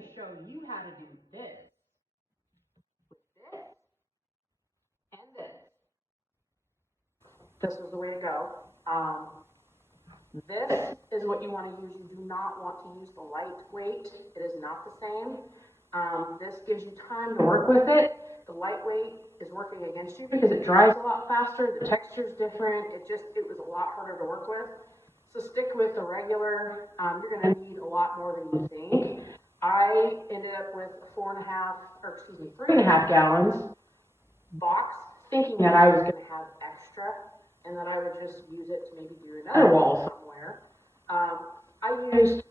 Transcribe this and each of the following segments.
to show you how to do this with this and this. This is the way to go. This is what you want to use. You do not want to use the lightweight. It is not the same. This gives you time to work with it. The lightweight is working against you because it dries a lot faster. The texture is different. It was a lot harder to work with. So stick with the regular. You're going to need a lot more than you think. I ended up with 3.5 gallons box, thinking that I was going to have extra and that I would just use it to maybe do another wall somewhere. I used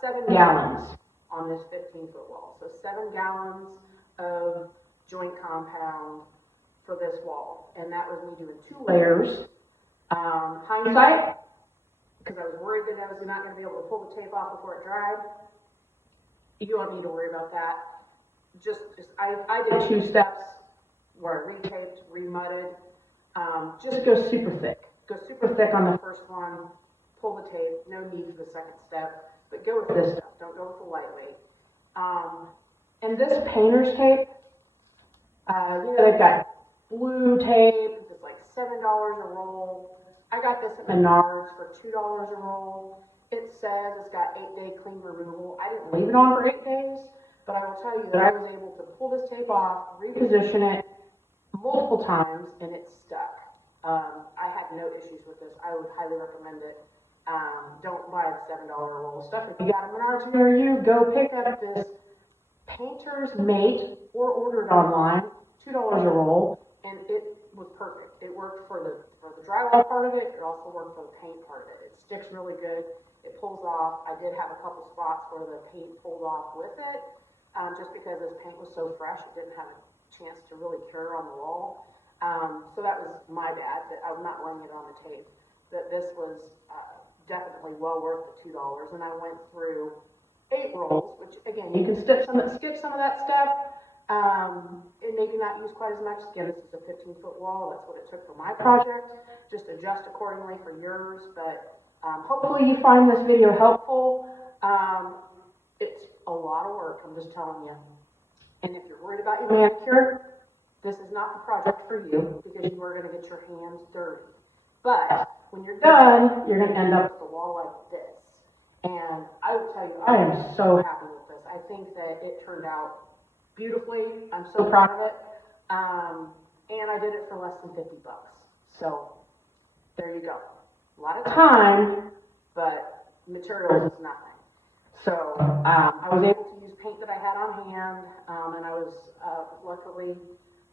7 gallons on this 15-foot wall. So 7 gallons of joint compound for this wall. And that was me doing 2 layers. Hindsight, because I was worried that I was not going to be able to pull the tape off before it dried. You don't need to worry about that. I did 2 steps where I retaped, remudded. Just go super thick. Go super thick on the first one, pull the tape, no need for the second step, but go with this stuff, don't go with the lightweight. And this painter's tape, they've got blue tape, it's like $7 a roll. I got this at Menards for $2 a roll. It says it's got 8-day clean removal. I didn't leave it on for 8 days, but I will tell you that I was able to pull this tape off, reposition it multiple times, and it stuck. I had no issues with this. I would highly recommend it. Don't buy the $7 roll stuff. If you got a Menards near you, go pick up this Painter's Mate or order it online, $2 a roll, and it was perfect. It worked for the drywall part of it. It also worked for the paint part of it. It sticks really good. It pulls off. I did have a couple spots where the paint pulled off with it, just because this paint was so fresh. It didn't have a chance to really cure on the wall. So that was my bad, that I'm not laying it on the tape. But this was definitely well worth the $2, and I went through 8 rolls, which again, you can skip some of that step, and maybe not use quite as much. Again, this is a 15-foot wall. That's what it took for my project. Just adjust accordingly for yours, but hopefully you find this video helpful. It's a lot of work, I'm just telling you. And if you're worried about your manicure, this is not the project for you, because you are going to get your hands dirty. But when you're done, you're going to end up with a wall like this. And I will tell you, I am so happy with this. I think that it turned out beautifully. I'm so proud of it. And I did it for less than 50 bucks. So there you go. A lot of time, but materials is nothing. So I was able to use paint that I had on hand, and I was luckily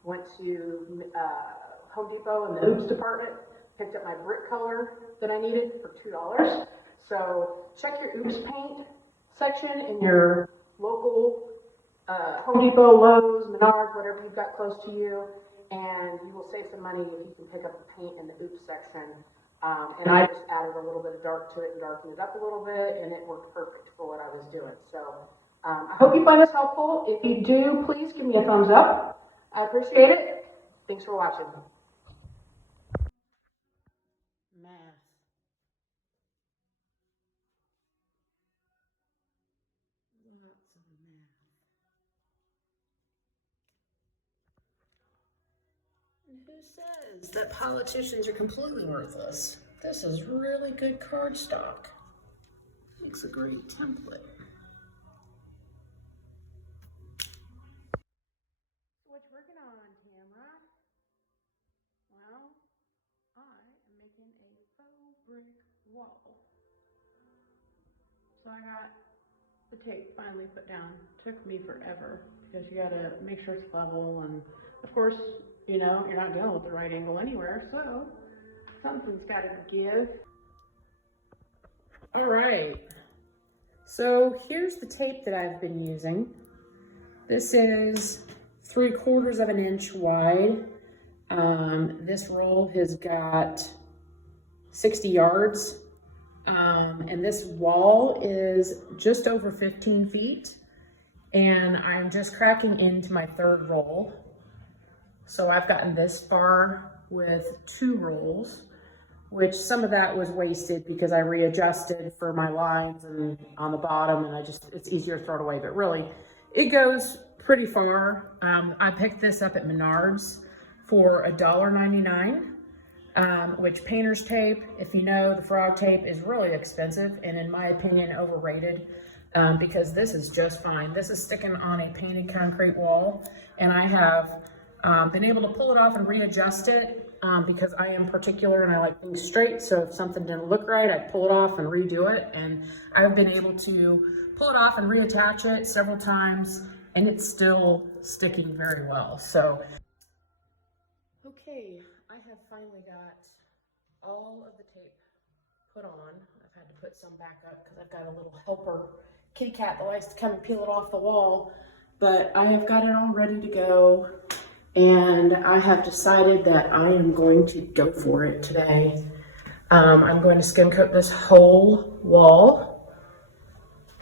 went to Home Depot in the Oops department, picked up my brick color that I needed for $2. So check your Oops paint section in your local Home Depot, Lowe's, Menards, whatever you've got close to you, and you will save some money if you can pick up the paint in the Oops section. And I just added a little bit of dark to it and darkened it up a little bit, and it worked perfect for what I was doing. So I hope you find this helpful. If you do, please give me a thumbs up. I appreciate it. Thanks for watching. Math. Lots of math. And who says that politicians are completely worthless? This is really good cardstock. Makes a great template. What you working on, Tamara? Well, I am making a faux brick wall. So I got the tape finally put down. Took me forever because you gotta make sure it's level, and of course, you know, you're not dealing with the right angle anywhere, so something's gotta give. All right, so here's the tape that I've been using. This is 3/4 of an inch wide. This roll has got 60 yards. And this wall is just over 15 feet, and I'm just cracking into my 3rd roll. So I've gotten this far with 2 rolls. which some of that was wasted because I readjusted for my lines and on the bottom, and it's easier to throw it away, but really it goes pretty far. I picked this up at Menards for $1.99, which painter's tape, if you know, the frog tape is really expensive and in my opinion overrated, because this is just fine. This is sticking on a painted concrete wall, and I have been able to pull it off and readjust it because I am particular and I like things straight. So if something didn't look right, I pull it off and redo it. And I've been able to pull it off and reattach it several times, and it's still sticking very well. So, okay, I have finally got all of the tape put on. I've had to put some back up because I've got a little helper kitty cat that likes to come and peel it off the wall, but I have got it all ready to go. And I have decided that I am going to go for it today. I'm going to skim coat this whole wall.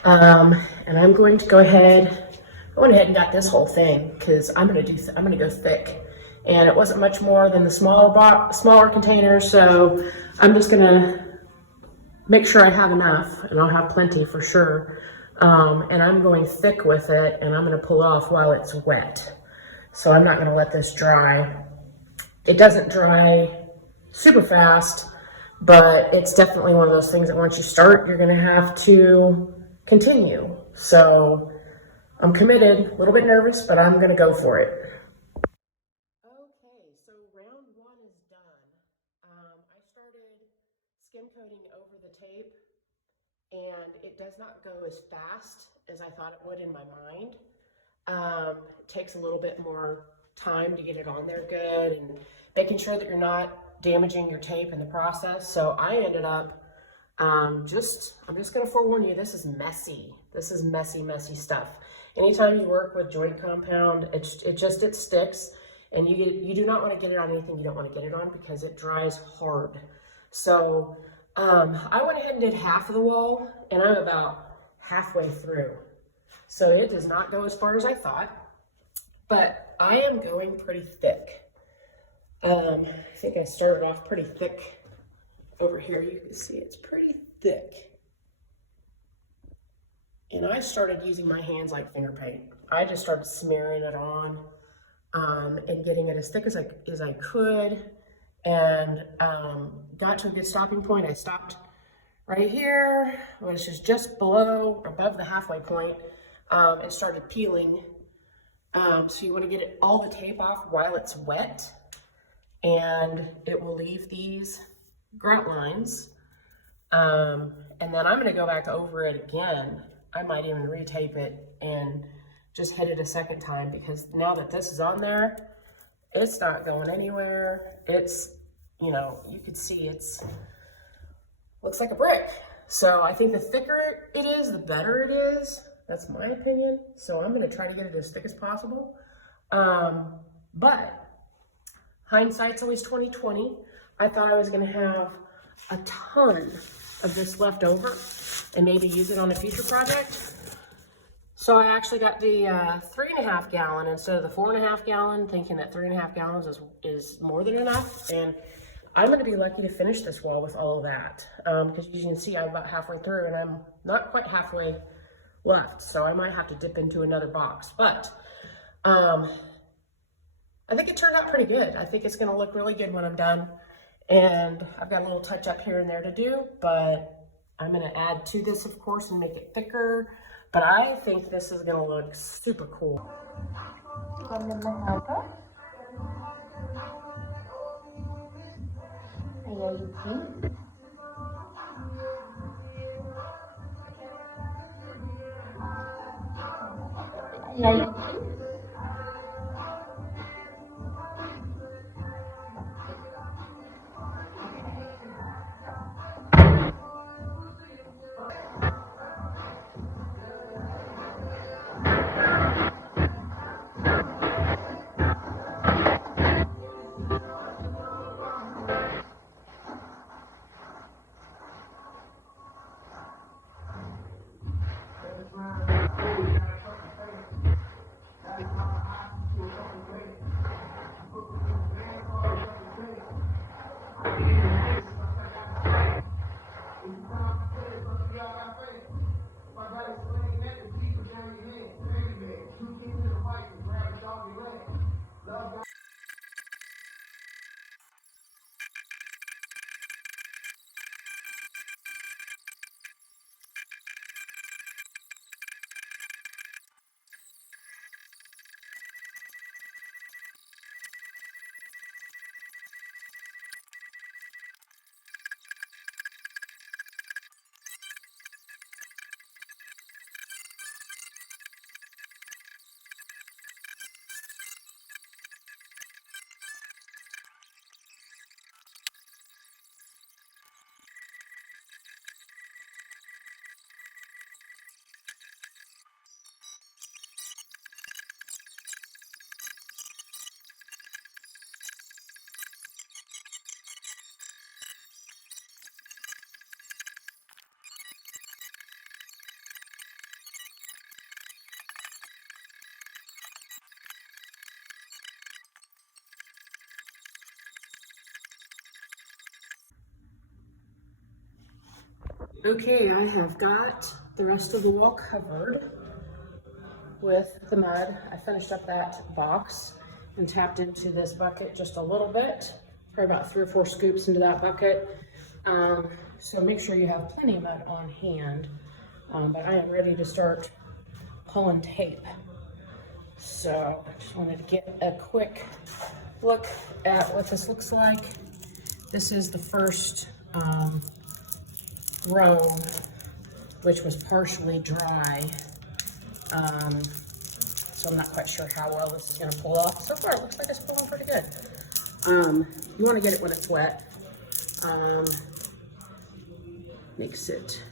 And I'm going to go ahead, I went ahead and got this whole thing because I'm going to go thick. And it wasn't much more than the smaller containers, so I'm just going to make sure I have enough, and I'll have plenty for sure. And I'm going thick with it, and I'm going to pull it off while it's wet. So I'm not going to let this dry. It doesn't dry super fast, but it's definitely one of those things that once you start, you're going to have to continue. So I'm committed, a little bit nervous, but I'm going to go for it. Okay, so round one is done. I started skim coating over the tape, and it does not go as fast as I thought it would in my mind. It takes a little bit more time to get it on there good and making sure that you're not damaging your tape in the process. So I ended up, I'm just going to forewarn you, this is messy. This is messy stuff. Anytime you work with joint compound, it sticks, and you do not want to get it on anything you don't want to get it on because it dries hard. So I went ahead and did half of the wall, and I'm about halfway through. So it does not go as far as I thought, but I am going pretty thick. I think I started off pretty thick over here. You can see it's pretty thick. And I started using my hands like finger paint. I just started smearing it on and getting it as thick as I could, and got to a good stopping point. I stopped right here, which is just above the halfway point. It started peeling. So you want to get all the tape off while it's wet, and it will leave these grout lines. And then I'm going to go back over it again. I might even retape it and just hit it a second time, because now that this is on there, it's not going anywhere. It's, you could see looks like a brick. So I think the thicker it is, the better it is. That's my opinion. So I'm going to try to get it as thick as possible. But hindsight's always 20/20. I thought I was going to have a ton of this left over and maybe use it on a future project. So I actually got the 3.5 gallon instead of the 4.5 gallon, thinking that 3.5 gallons is more than enough. And I'm going to be lucky to finish this wall with all of that, because you can see I'm about halfway through and I'm not quite halfway left, so I might have to dip into another box. But I think it turned out pretty good. I think it's going to look really good when I'm done, and I've got a little touch up here and there to do, but I'm going to add to this, of course, and make it thicker. But I think this is going to look super cool. Okay, I have got the rest of the wall covered with the mud. I finished up that box and tapped into this bucket just a little bit, probably about 3 or 4 scoops into that bucket. So make sure you have plenty of mud on hand. But I am ready to start pulling tape. So I just wanted to get a quick look at what this looks like. This is the first row, which was partially dry. So I'm not quite sure how well this is gonna pull off. So far, it looks like it's pulling pretty good. You wanna get it when it's wet. Makes it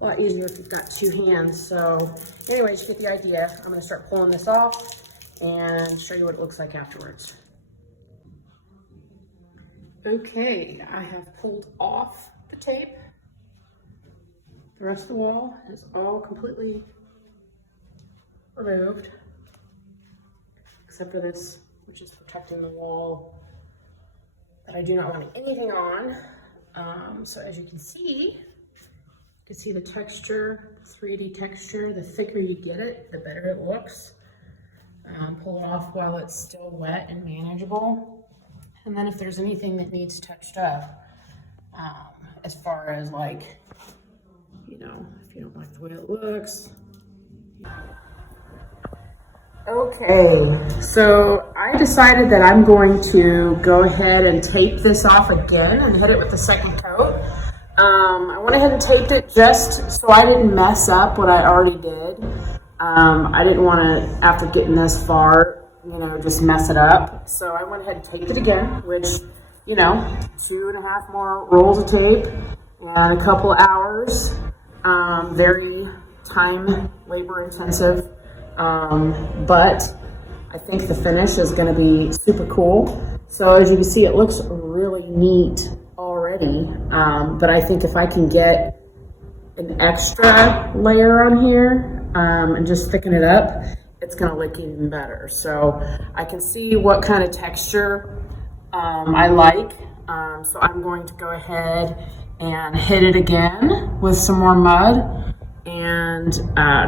a lot easier if you've got 2 hands. So anyways, you get the idea. I'm gonna start pulling this off and show you what it looks like afterwards. Okay, I have pulled off the tape. The rest of the wall is all completely removed, except for this, which is protecting the wall that I do not want anything on. So as you can see the texture, 3D texture. The thicker you get it, the better it looks. Pull it off while it's still wet and manageable. And then if there's anything that needs touched up, as far as like, you know, if you don't like the way it looks. Okay, so I decided that I'm going to go ahead and tape this off again and hit it with the second coat. I went ahead and taped it just so I didn't mess up what I already did. I didn't want to, after getting this far, you know, just mess it up. So I went ahead and taped it again, which, you know, 2.5 more rolls of tape and a couple hours. Very time, labor intensive. But I think the finish is going to be super cool. So as you can see, it looks really neat already. But I think if I can get an extra layer on here, and just thicken it up, it's going to look even better. So I can see what kind of texture, I like. So I'm going to go ahead and hit it again with some more mud and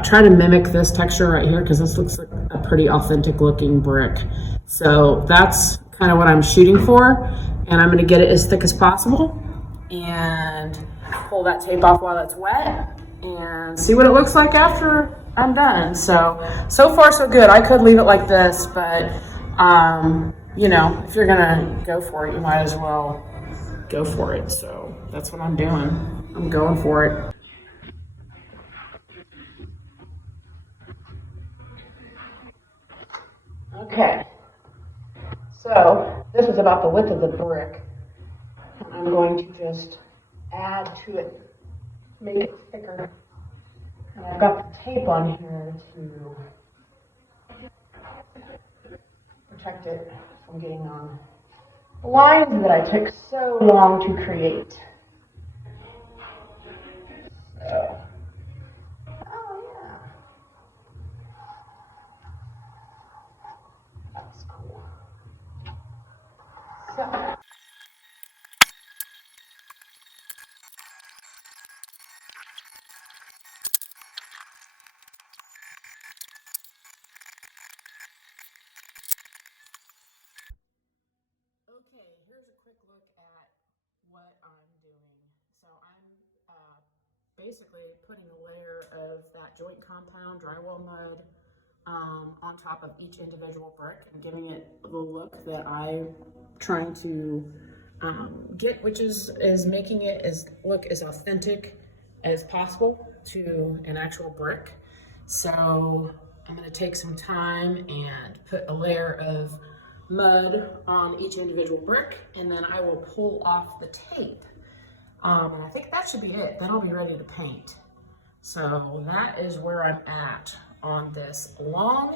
try to mimic this texture right here, because this looks like a pretty authentic looking brick. So that's kind of what I'm shooting for, and I'm going to get it as thick as possible and pull that tape off while it's wet and see what it looks like after I'm done. So far so good. I could leave it like this, but you know, if you're gonna go for it, you might as well go for it. So that's what I'm doing. I'm going for it. Okay, so this is about the width of the brick. I'm going to just add to it, make it thicker. And I've got the tape on here to protect it from getting on the lines that I took so long to create. So, oh yeah, that's cool. So. Okay, here's a quick look at what I'm doing. So I'm basically putting a layer of that joint compound drywall mud on top of each individual brick and giving it the look that I'm trying to get, which is making it look as authentic as possible to an actual brick. So I'm going to take some time and put a layer of mud on each individual brick, and then I will pull off the tape. And I think that should be it. Then I'll be ready to paint. So that is where I'm at on this long,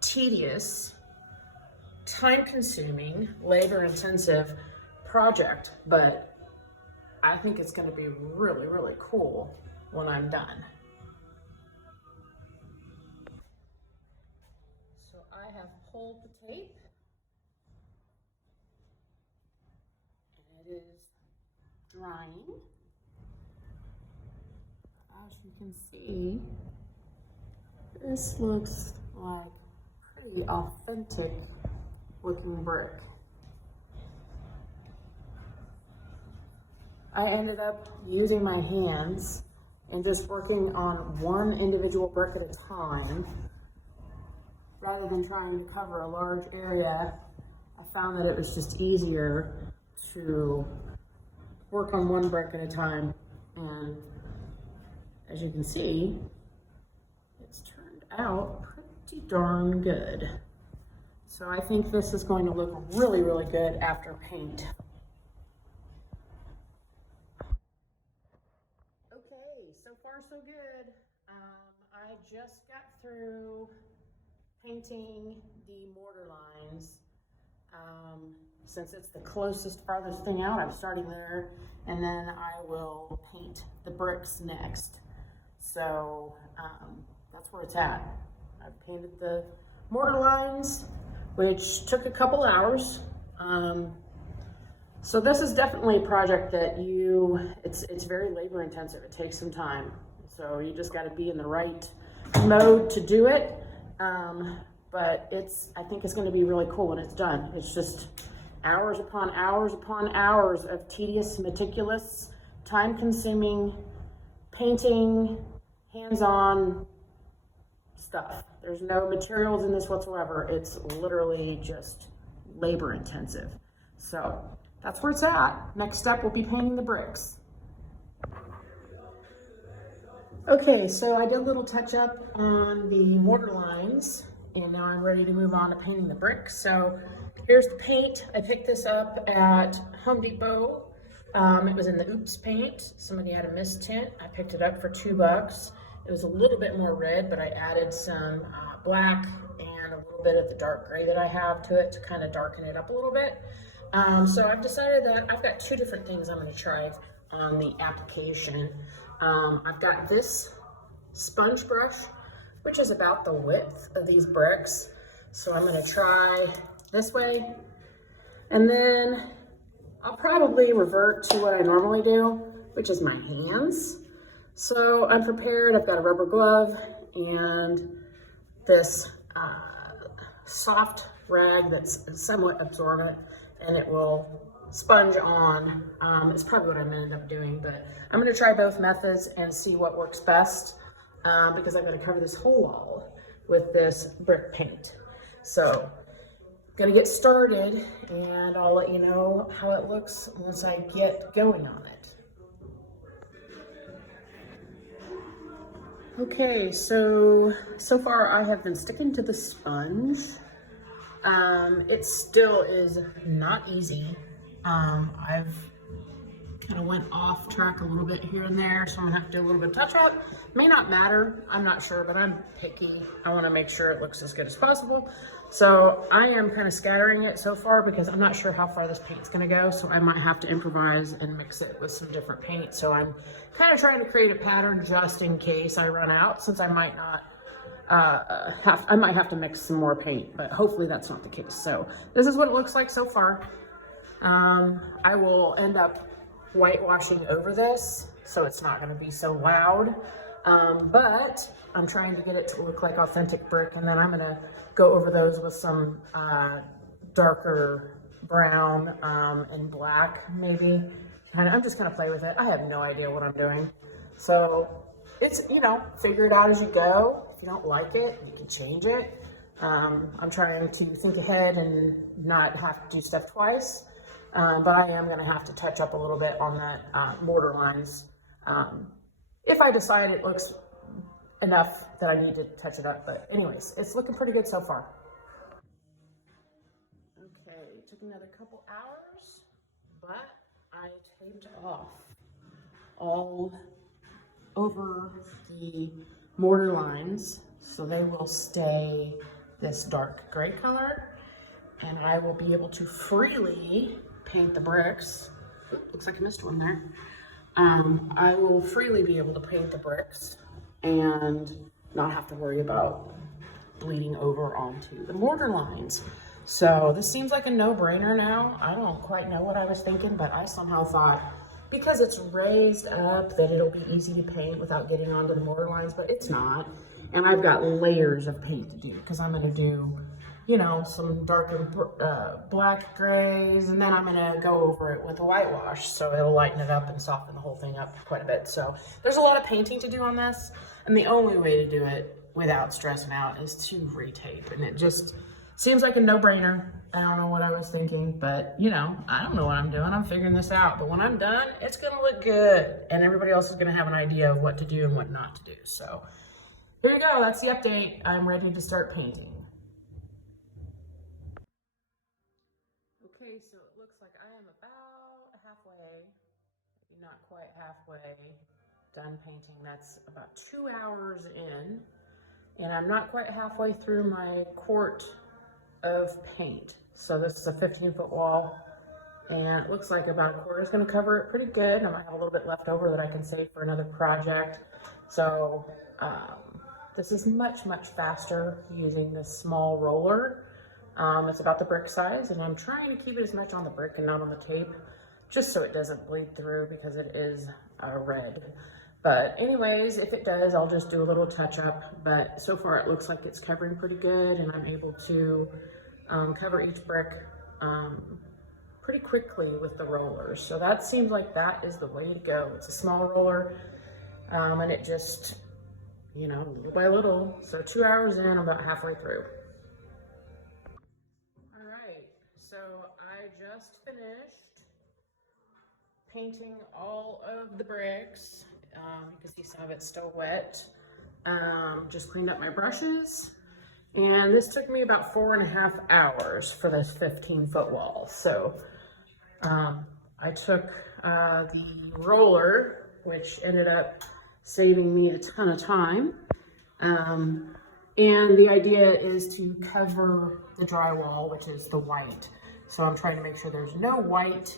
tedious, time-consuming, labor-intensive project, but I think it's going to be really, really cool when I'm done. So I have pulled the tape, and it is drying. can see, this looks like pretty authentic looking brick. I ended up using my hands and just working on one individual brick at a time. Rather than trying to cover a large area, I found that it was just easier to work on one brick at a time. And as you can see, it's turned out pretty darn good. So I think this is going to look really, really good after paint. Okay, so far so good. I just got through painting the mortar lines. Since it's the closest, farthest thing out, I'm starting there, and then I will paint the bricks next. So that's where it's at. I've painted the mortar lines, which took a couple hours. So this is definitely a project that it's very labor intensive. It takes some time. So you just got to be in the right mode to do it. But I think it's going to be really cool when it's done. It's just hours upon hours upon hours of tedious, meticulous, time-consuming painting, hands-on stuff. There's no materials in this whatsoever. It's literally just labor-intensive. So that's where it's at. Next step will be painting the bricks. Okay, so I did a little touch-up on the mortar lines, and now I'm ready to move on to painting the bricks. So here's the paint. I picked this up at Home Depot. It was in the Oops paint. Somebody had a mist tint. I picked it up for $2. It was a little bit more red, but I added some black and a little bit of the dark gray that I have to it to kind of darken it up a little bit. So I've decided that I've got two different things I'm going to try on the application. I've got this sponge brush, which is about the width of these bricks. So I'm going to try this way, and then I'll probably revert to what I normally do, which is my hands. So I'm prepared. I've got a rubber glove and this soft rag that's somewhat absorbent, and it will sponge on. It's probably what I'm gonna end up doing, but I'm gonna try both methods and see what works best, because I'm gonna cover this whole wall with this brick paint. So gonna get started, and I'll let you know how it looks once I get going on it. Okay, so far I have been sticking to the sponge. It still is not easy. I've kind of went off track a little bit here and there, so I'm gonna have to do a little bit of touch up. May not matter, I'm not sure, but I'm picky. I wanna make sure it looks as good as possible. So I am kind of scattering it so far because I'm not sure how far this paint's gonna go, so I might have to improvise and mix it with some different paint. So I'm kind of trying to create a pattern just in case I run out, since I might not I might have to mix some more paint, but hopefully that's not the case. So this is what it looks like so far. I will end up whitewashing over this, so it's not going to be so loud. But I'm trying to get it to look like authentic brick, and then I'm going to go over those with some darker brown and black, maybe. I'm just going to play with it. I have no idea what I'm doing. So it's, figure it out as you go. If you don't like it, you can change it. I'm trying to think ahead and not have to do stuff twice. But I am going to have to touch up a little bit on that mortar lines. If I decide it looks enough that I need to touch it up. But anyways, it's looking pretty good so far. Okay, it took another couple hours, but I taped off all over the mortar lines so they will stay this dark gray color, and I will be able to freely paint the bricks. Oops, looks like I missed one there. I will freely be able to paint the bricks and not have to worry about bleeding over onto the mortar lines. So this seems like a no-brainer now. I don't quite know what I was thinking, but I somehow thought because it's raised up that it'll be easy to paint without getting onto the mortar lines, but it's not. And I've got layers of paint to do because I'm going to do, you know, some darker black grays, and then I'm going to go over it with a whitewash so it'll lighten it up and soften the whole thing up quite a bit. So there's a lot of painting to do on this, and the only way to do it without stressing out is to retape, and it just seems like a no-brainer. I don't know what I was thinking, but you know, I don't know what I'm doing. I'm figuring this out, but when I'm done, it's going to look good, and everybody else is going to have an idea of what to do and what not to do. So there you go. That's the update. I'm ready to start painting. Okay, so it looks like I am about halfway, maybe not quite halfway, done painting. That's about 2 hours in, and I'm not quite halfway through my quart of paint. So this is a 15-foot wall, and it looks like about a quarter is going to cover it pretty good. I might have a little bit left over that I can save for another project. So this is much, much faster using this small roller. It's about the brick size, and I'm trying to keep it as much on the brick and not on the tape, just so it doesn't bleed through because it is red. But anyways, if it does, I'll just do a little touch up. But so far it looks like it's covering pretty good, and I'm able to cover each brick pretty quickly with the rollers. So that seems like that is the way to go. It's a small roller, and it just, you know, little by little. So 2 hours in, I'm about halfway through. All right, so I just finished painting all of the bricks. You can see some of it's still wet. Just cleaned up my brushes, and this took me about 4.5 hours for this 15-foot wall. So I took the roller, which ended up saving me a ton of time. And the idea is to cover the drywall, which is the white. So I'm trying to make sure there's no white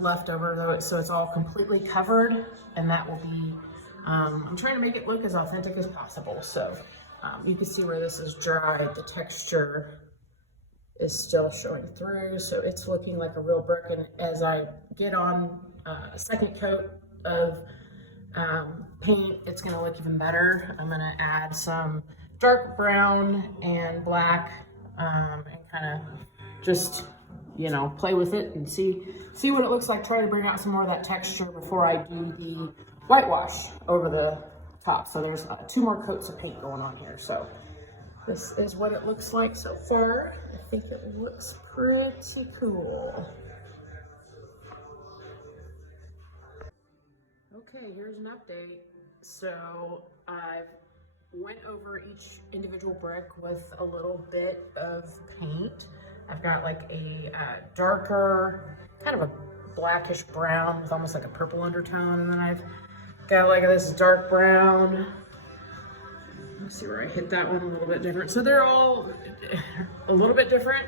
left over, though, so it's all completely covered, and that will be, I'm trying to make it look as authentic as possible. So you can see where this is dried, the texture is still showing through, so it's looking like a real brick. And as I get on a second coat of paint, it's going to look even better. I'm going to add some dark brown and black, and kind of just, you know, play with it and see what it looks like. Try to bring out some more of that texture before I do the whitewash over the top. So there's 2 more coats of paint going on here. So this is what it looks like so far. I think it looks pretty cool. Okay, here's an update. So I've went over each individual brick with a little bit of paint. I've got like a darker, kind of a blackish brown with almost like a purple undertone, and then I've got like this dark brown. Let's see where I hit that one a little bit different. So they're all a little bit different.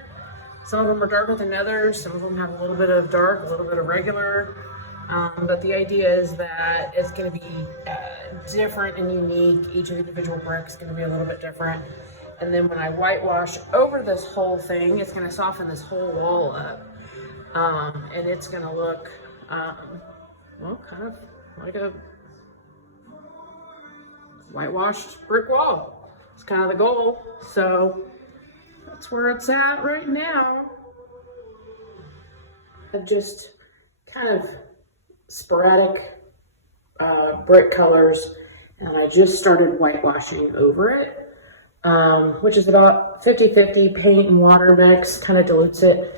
Some of them are darker than others. Some of them have a little bit of dark, a little bit of regular. But the idea is that it's going to be different and unique. Each individual brick is going to be a little bit different. And then when I whitewash over this whole thing, it's going to soften this whole wall up. And it's going to look, well, kind of like a whitewashed brick wall. It's kind of the goal. So that's where it's at right now. I've just kind of sporadic brick colors, and I just started whitewashing over it, which is about 50-50 paint and water mix, kind of dilutes it.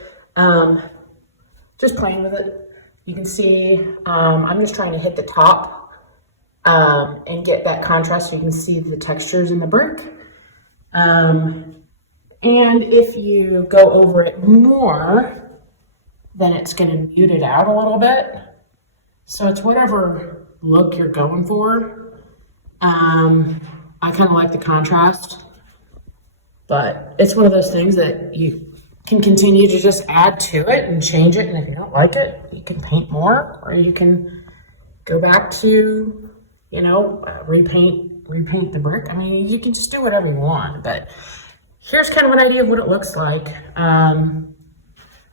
Just playing with it. You can see I'm just trying to hit the top and get that contrast so you can see the textures in the brick. And if you go over it more, then it's going to mute it out a little bit. So it's whatever look you're going for. I kind of like the contrast, but it's one of those things that you can continue to just add to it and change it. And if you don't like it, you can paint more, or you can go back to, you know, repaint the brick. I mean, you can just do whatever you want, but here's kind of an idea of what it looks like. I'm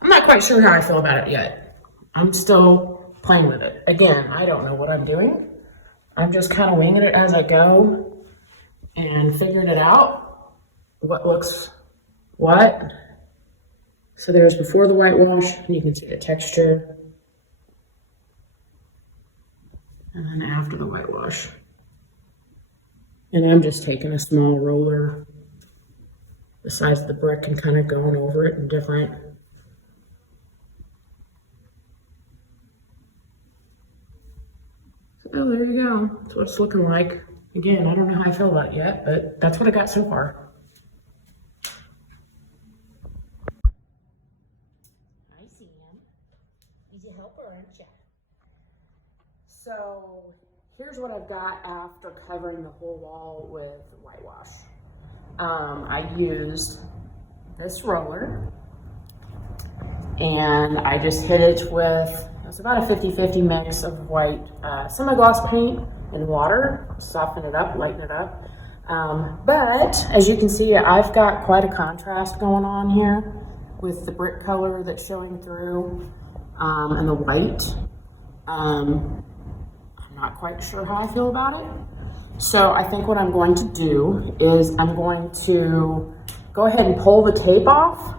not quite sure how I feel about it yet. I'm still playing with it. Again, I don't know what I'm doing. I'm just kind of winging it as I go and figuring it out, what looks what. So there's before the whitewash, and you can see the texture. And then after the whitewash. And I'm just taking a small roller the size of the brick and kind of going over it in different. So there you go. That's what it's looking like. Again, I don't know how I feel about it yet, but that's what I got so far. I see him. He's a helper, aren't you? So here's what I've got after covering the whole wall with whitewash. I used this roller and I just hit it with, it's about a 50-50 mix of white semi-gloss paint and water, soften it up, lighten it up. But as you can see, I've got quite a contrast going on here with the brick color that's showing through and the white. I'm not quite sure how I feel about it. So I think what I'm going to do is I'm going to go ahead and pull the tape off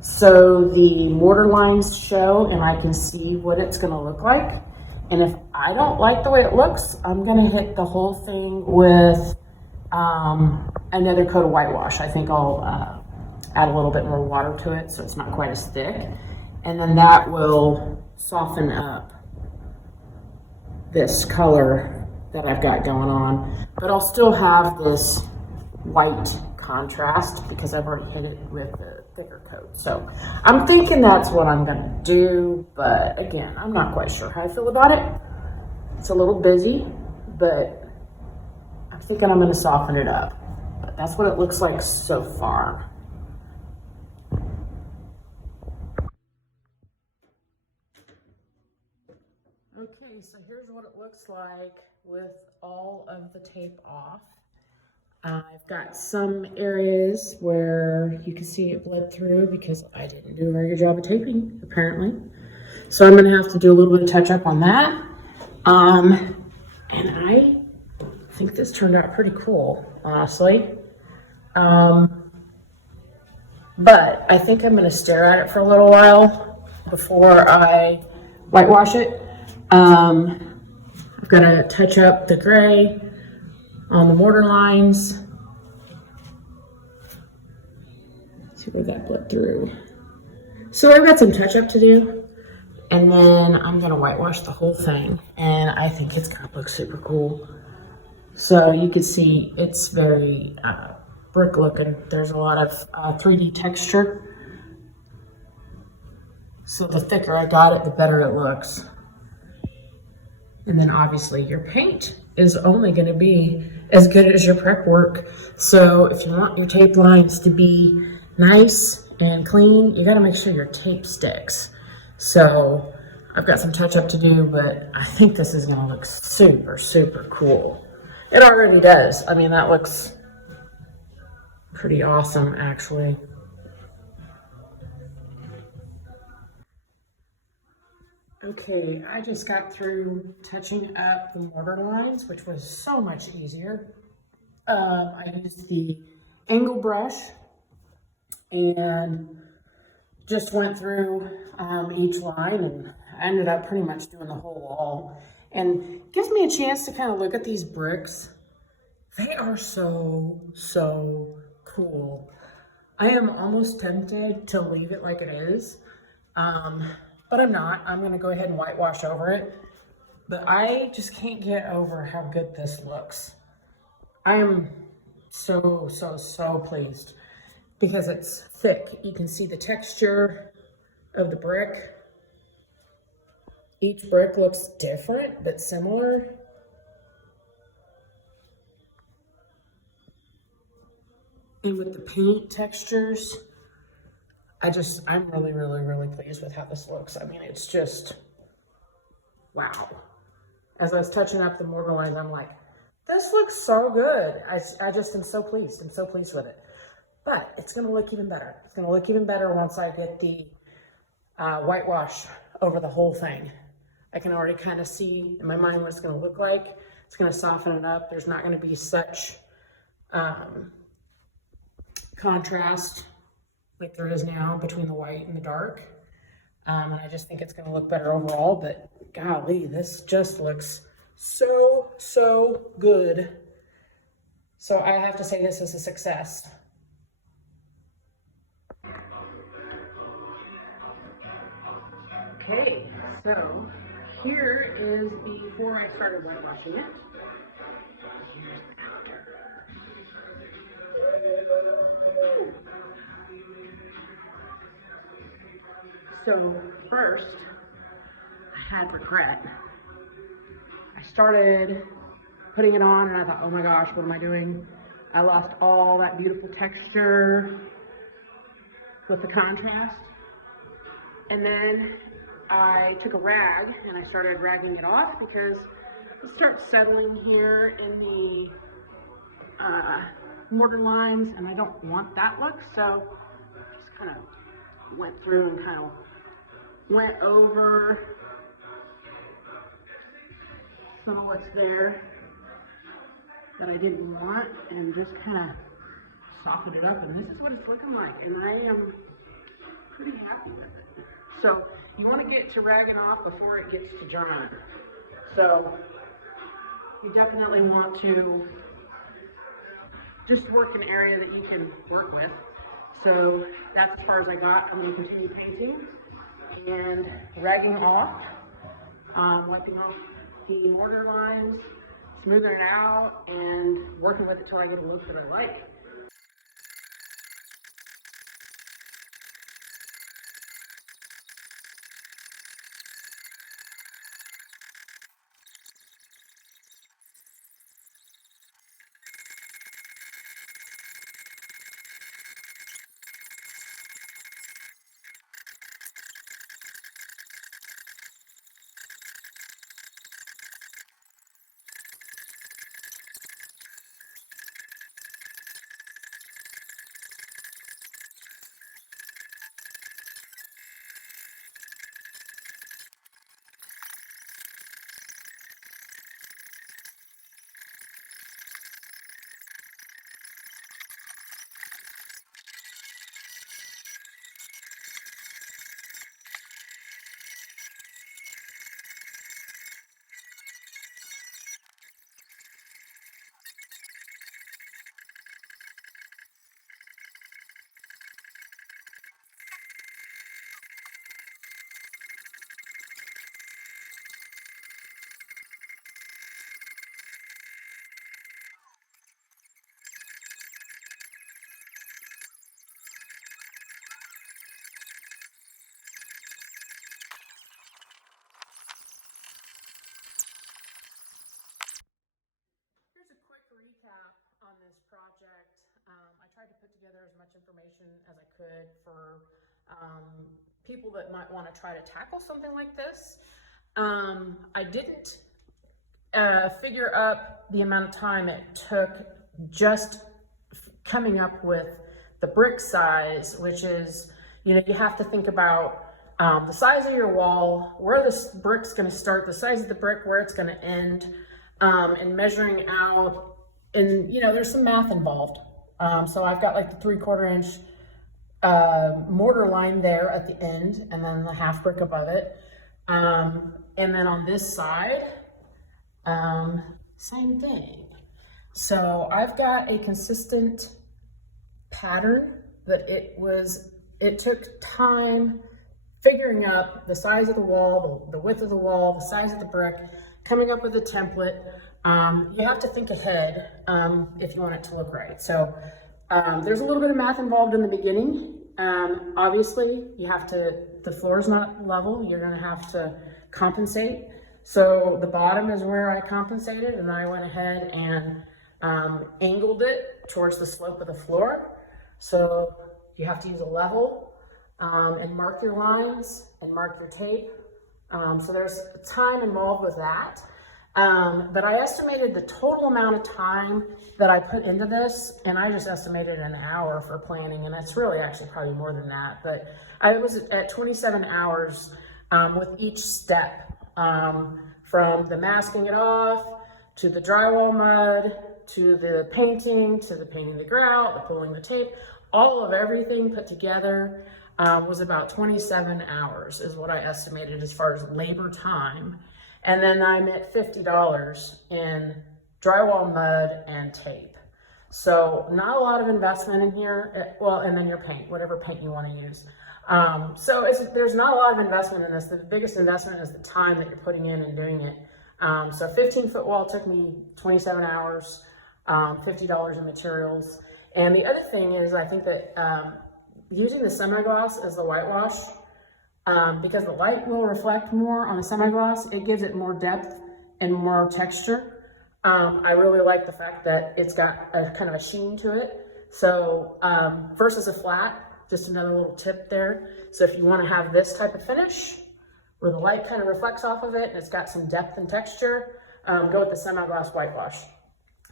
so the mortar lines show and I can see what it's going to look like. And if I don't like the way it looks, I'm going to hit the whole thing with another coat of whitewash. I think I'll add a little bit more water to it so it's not quite as thick. And then that will soften up this color that I've got going on, but I'll still have this white contrast because I've already hit it with the thicker coat. So I'm thinking that's what I'm gonna do, but again, I'm not quite sure how I feel about it. It's a little busy, but I'm thinking I'm gonna soften it up. But that's what it looks like so far. Okay, so here's what it looks like with all of the tape off. I've got some areas where you can see it bled through because I didn't do a very good job of taping, apparently. So I'm gonna have to do a little bit of touch up on that. And I think this turned out pretty cool, honestly. But I think I'm gonna stare at it for a little while before I whitewash it. I've got to touch up the gray on the mortar lines. See where that bled through. So I've got some touch up to do, and then I'm going to whitewash the whole thing, and I think it's going to look super cool. So you can see it's very brick looking. There's a lot of 3D texture. So the thicker I got it, the better it looks. And then obviously your paint is only going to be as good as your prep work. So if you want your tape lines to be nice and clean, you got to make sure your tape sticks. So I've got some touch up to do, but I think this is going to look super, super cool. It already does. I mean, that looks pretty awesome, actually. Okay, I just got through touching up the mortar lines, which was so much easier. I used the angle brush and just went through each line, and I ended up pretty much doing the whole wall. And gives me a chance to kind of look at these bricks. They are so, so cool. I am almost tempted to leave it like it is. But I'm not. I'm going to go ahead and whitewash over it. But I just can't get over how good this looks. I am so, so, so pleased because it's thick. You can see the texture of the brick. Each brick looks different but similar. And with the paint textures, I'm really, really, really pleased with how this looks. I mean, it's just, wow. As I was touching up the mortar lines, I'm like, this looks so good. I just am so pleased. I'm so pleased with it. But it's going to look even better. It's going to look even better once I get the whitewash over the whole thing. I can already kind of see in my mind what it's going to look like. It's going to soften it up. There's not going to be such contrast like there is now between the white and the dark. And I just think it's going to look better overall, but golly, this just looks so good. So I have to say this is a success. Okay, so here is before I started whitewashing it. So first, I had regret. I started putting it on and I thought, oh my gosh, what am I doing? I lost all that beautiful texture with the contrast. And then I took a rag and I started ragging it off because it starts settling here in the mortar lines and I don't want that look. So just kind of went through and kind of went over some of what's there that I didn't want and just kind of softened it up, and this is what it's looking like, and I am pretty happy with it. So you want to get to ragging off before it gets to drying. So you definitely want to just work an area that you can work with. So that's as far as I got. I'm going to continue painting and ragging off, wiping off the mortar lines, smoothing it out, and working with it till I get a look that I like. Here's a quick recap on this project. I tried to put together as much information as I could for people that might want to try to tackle something like this. I didn't figure up the amount of time it took just coming up with the brick size, which is, you have to think about the size of your wall, where this brick's going to start, the size of the brick, where it's going to end, and measuring out, and there's some math involved. So I've got like the 3/4 inch mortar line there at the end, and then the half brick above it. And then on this side, same thing. So I've got a consistent pattern that it took time figuring up the size of the wall, the width of the wall, the size of the brick, coming up with a template. You have to think ahead if you want it to look right. So there's a little bit of math involved in the beginning. Obviously, the floor is not level. You're gonna have to compensate. So the bottom is where I compensated, and I went ahead and angled it towards the slope of the floor. So you have to use a level and mark your lines and mark your tape. So there's time involved with that. But I estimated the total amount of time that I put into this, and I just estimated an hour for planning, and it's really actually probably more than that. But I was at 27 hours with each step from the masking it off, to the drywall mud, to the painting the grout, the pulling the tape, all of everything put together was about 27 hours is what I estimated as far as labor time. And then I'm at $50 in drywall mud and tape. So not a lot of investment in here. Well, and then your paint, whatever paint you want to use. So there's not a lot of investment in this. The biggest investment is the time that you're putting in and doing it. So 15-foot wall took me 27 hours, $50 in materials. And the other thing is, I think that using the semi-gloss as the whitewash, because the light will reflect more on the semi-gloss, it gives it more depth and more texture. I really like the fact that it's got a kind of a sheen to it. So versus a flat, just another little tip there. So if you want to have this type of finish, where the light kind of reflects off of it and it's got some depth and texture, go with the semi-gloss whitewash.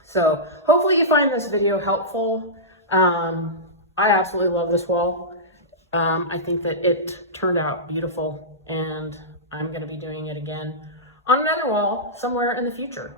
So hopefully you find this video helpful. I absolutely love this wall. I think that it turned out beautiful, and I'm going to be doing it again on another wall somewhere in the future.